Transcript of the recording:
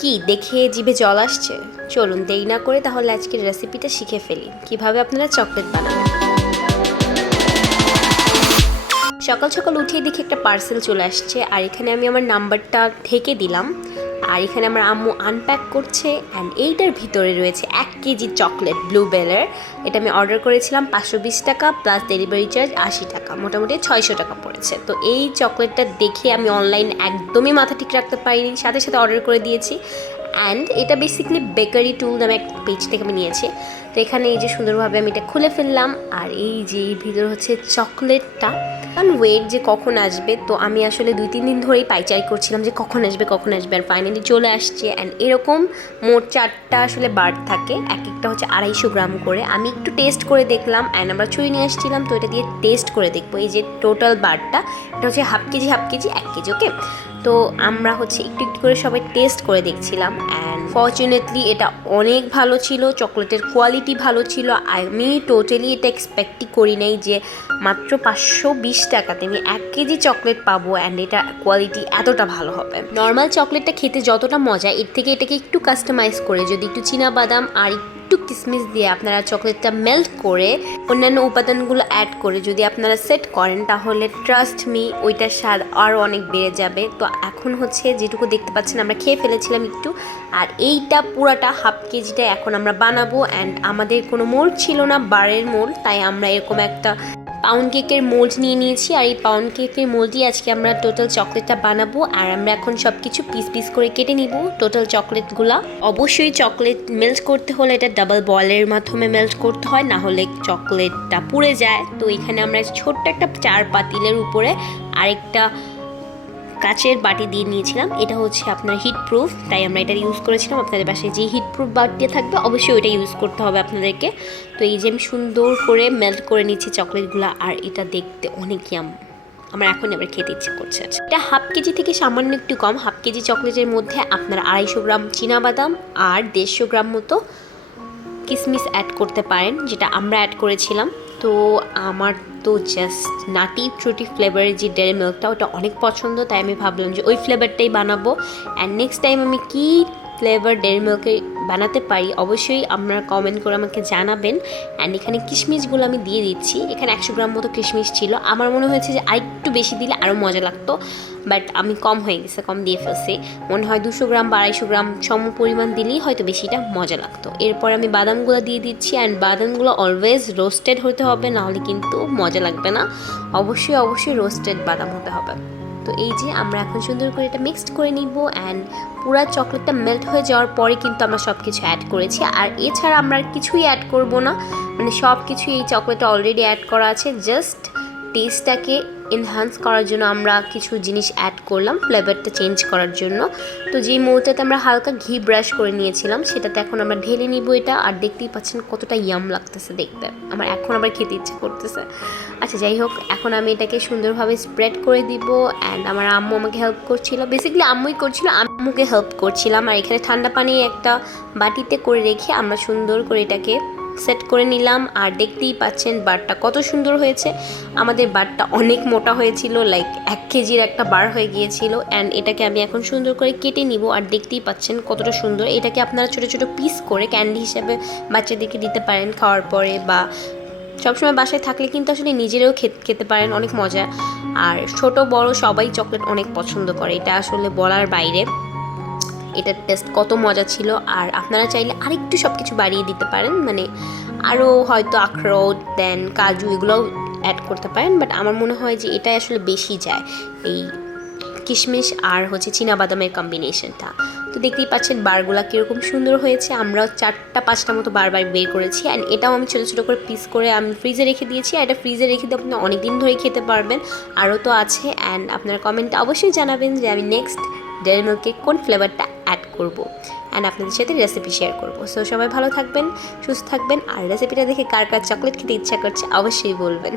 কি দেখে জিভে জল আসছে? চলুন দেরি না করে তাহলে আজকের রেসিপিটা শিখে ফেলি, কিভাবে আপনারা চকলেট বানাবেন। সকাল সকাল উঠেই দেখি একটা পার্সেল চলে আসছে, আর এখানে আমি আমার নাম্বারটা ঢেকে দিলাম। আর এখানে আমার আম্মু আনপ্যাক করছে, অ্যান্ড এইটার ভিতরে রয়েছে 1 কেজি চকলেট ব্লুবেলের। এটা আমি অর্ডার করেছিলাম 520 টাকা প্লাস ডেলিভারি চার্জ 80 টাকা, মোটামুটি 600 টাকা পড়েছে। তো এই চকলেটটা দেখে আমি অনলাইন একদমই মাথা ঠিক রাখতে পারিনি, সাথে সাথে অর্ডার করে দিয়েছি। অ্যান্ড এটা বেসিক্যালি বেকারি টুল নামে এক পেজ থেকে আমি নিয়েছি। তো এখানে এই যে সুন্দরভাবে আমি এটা খুলে ফেললাম, আর এই যে ভিতরে হচ্ছে চকলেটটা। কারণ ওয়েট যে কখন আসবে, তো আমি আসলে 2-3 দিন ধরেই পাইচারি করছিলাম যে কখন আসবে আর ফাইনালি চলে আসছে। অ্যান্ড এরকম মোট 4টা আসলে বার থাকে, এক একটা হচ্ছে 250 গ্রাম করে। আমি একটু টেস্ট করে দেখলাম, অ্যান্ড আমরা ছুরি নিয়ে আসছিলাম, তো এটা দিয়ে টেস্ট করে দেখবো এই যে টোটাল বারটা। এটা হচ্ছে হাফ কেজি 1 কেজি, ওকে। তো আমরা হচ্ছে একটু একটু করে সবাই টেস্ট করে দেখছিলাম, অ্যান্ড ফর্চুনেটলি এটা অনেক ভালো ছিল, চকলেটের কোয়ালিটি ভালো ছিল। আমি টোটালি এটা এক্সপেক্টই করি নাই যে মাত্র 520 টাকাতে আমি 1 কেজি চকলেট পাবো, অ্যান্ড এটা কোয়ালিটি এতটা ভালো হবে। নর্মাল চকলেটটা খেতে যতটা মজা, এর থেকে এটাকে একটু কাস্টমাইজ করে যদি একটু চীনাবাদাম আর একটু কিশমিশ দিয়ে আপনারা চকলেটটা মেল্ট করে অন্যান্য উপাদানগুলো অ্যাড করে যদি আপনারা সেট করেন, তাহলে ট্রাস্ট মি ওইটার স্বাদ আরও অনেক বেড়ে যাবে। তো এখন হচ্ছে যেটুকু দেখতে পাচ্ছেন আমরা খেয়ে ফেলেছিলাম একটু, আর এইটা পুরাটা হাফ কেজিটা এখন আমরা বানাবো। অ্যান্ড আমাদের কোনো মোল্ড ছিল না, বারের মোল্ড, তাই আমরা এরকম একটা পাউন্ড কেকের মোল্ড নিয়ে নিয়েছি। আর এই পাউন্ড কেকের মোল্ডই আজকে আমরা টোটাল চকলেটটা বানাবো। আর আমরা এখন সব কিছু পিস পিস করে কেটে নিব টোটাল চকলেটগুলা। অবশ্যই চকলেট মেল্ট করতে হলে এটা ডাবল বয়েলের মাধ্যমে মেল্ট করতে হয়, না হলে চকলেটটা পুড়ে যায়। তো এখানে আমরা ছোট্ট একটা 4 পাতিলের উপরে আরেকটা কাচের বাটি দিয়ে নিয়েছিলাম। এটা হচ্ছে আপনার হিট প্রুফ, তাই আমরা এটা ইউজ করেছিলাম। আপনাদের বাসায় যে হিট প্রুফ বাটি থাকবে অবশ্যই ওইটা ইউজ করতে হবে আপনাদেরকে। তো এই যে আমি সুন্দর করে মেল্ট করে নিচ্ছি চকলেটগুলো, আর এটা দেখতে অনেক ইয়াম, আমার এখন এবার খেতে ইচ্ছে করছে। এটা হাফ কেজি থেকে সামান্য একটু কম। হাফ কেজি চকলেটের মধ্যে আপনারা 250 গ্রাম চীনাবাদাম আর 150 গ্রাম মতো কিশমিশ অ্যাড করতে পারেন, যেটা আমরা অ্যাড করেছিলাম। তো আমার তো জাস্ট নাটি ফ্রুটি ফ্লেভারের যে ডেয়ারি মিল্কটা, ওটা অনেক পছন্দ, তাই আমি ভাবলাম যে ওই ফ্লেভারটাই বানাবো। অ্যান্ড নেক্সট টাইম আমি কী ফ্লেভার ডেয়ারি মিল্কে বানাতে পারি অবশ্যই আপনারা কমেন্ট করে আমাকে জানাবেন। অ্যান্ড এখানে কিশমিশগুলো আমি দিয়ে দিচ্ছি। এখানে 100 গ্রাম মতো কিশমিশ ছিল, আমার মনে হয়েছে যে আরেকটু বেশি দিলে আরও মজা লাগতো, বাট আমি কম হয়ে গেছে, কম দিয়ে ফেলছি। মনে হয় 200 গ্রাম বা 250 গ্রাম সম পরিমাণ দিলেই হয়তো বেশিটা মজা লাগতো। এরপর আমি বাদামগুলো দিয়ে দিচ্ছি, অ্যান্ড বাদামগুলো অলওয়েজ রোস্টেড হতে হবে, নাহলে কিন্তু মজা লাগবে না। অবশ্যই রোস্টেড বাদাম হতে হবে। তো এই যে আমরা এখন সুন্দর করে এটা মিক্সড করে নিব, অ্যান্ড পুরা চকলেটটা মেল্ট হয়ে যাওয়ার পরে কিন্তু আমরা সব কিছু অ্যাড করেছি। আর এছাড়া আমরা কিছুই অ্যাড করব না, মানে সব কিছুই এই চকলেটটা অলরেডি অ্যাড করা আছে। জাস্ট টেস্টটাকে এনহান্স করার জন্য আমরা কিছু জিনিস অ্যাড করলাম, ফ্লেভারটা চেঞ্জ করার জন্য। তো যেই মৌটাতে আমরা হালকা ঘি ব্রাশ করে নিয়েছিলাম, সেটাতে এখন আমরা ঢেলে নিব এটা। আর দেখতেই পাচ্ছেন কতটা ইয়াম লাগতেছে দেখতে, আমার এখন আবার খেতে ইচ্ছে করতেছে। আচ্ছা যাই হোক, এখন আমি এটাকে সুন্দরভাবে স্প্রেড করে দিব। অ্যান্ড আমার আম্মু আমাকে হেল্প করছিল, বেসিক্যালি আম্মুই করছিল, আম্মুকে হেল্প করছিলাম। আর এখানে ঠান্ডা পানি একটা বাটিতে করে রেখে আমরা সুন্দর করে এটাকে সেট করে নিলাম। আর দেখতেই পাচ্ছেন বারটা কত সুন্দর হয়েছে। আমাদের বারটা অনেক মোটা হয়েছিল, লাইক 1 কেজির একটা বার হয়ে গিয়েছিল। অ্যান্ড এটাকে আমি এখন সুন্দর করে কেটে নিব। আর দেখতেই পাচ্ছেন কতটা সুন্দর। এটাকে আপনারা ছোটো ছোটো পিস করে ক্যান্ডি হিসেবে বাচ্চাদেরকে দিতে পারেন খাওয়ার পরে, বা সবসময় বাসায় থাকলে কিন্তু আসলে নিজেরাও খেতে পারেন, অনেক মজা। আর ছোট বড় সবাই চকলেট অনেক পছন্দ করে, এটা আসলে বলার বাইরে। এটার টেস্ট কত মজা ছিল। আর আপনারা চাইলে আরেকটু সব কিছু বাড়িয়ে দিতে পারেন, মানে আরও হয়তো আখরোট দেন কাজু এগুলোও অ্যাড করতে পারেন, বাট আমার মনে হয় যে এটাই আসলে বেশি যায়, এই কিশমিশ আর হচ্ছে চীনাবাদামের কম্বিনেশনটা। তো দেখতেই পাচ্ছেন বারগুলা কীরকম সুন্দর হয়েছে। আমরাও 4-5টা মতো বার বের করেছি, অ্যান্ড এটাও আমি ছোটো ছোটো করে পিস করে আমি ফ্রিজে রেখে দিয়েছি। আর এটা ফ্রিজে রেখে দিয়ে আপনি অনেক দিন ধরে খেতে পারবেন, আরও তো আছে। অ্যান্ড আপনার কমেন্টে অবশ্যই জানাবেন যে আমি নেক্সট ডেয়ারি মিল্কে কোন ফ্লেভারটা অ্যাড করব, অ্যান্ড আপনাদের সাথে রেসিপি শেয়ার করবো। সো সবাই ভালো থাকবেন, সুস্থ থাকবেন। আর রেসিপিটা দেখে কার কার চকলেট খেতে ইচ্ছা করছে অবশ্যই বলবেন।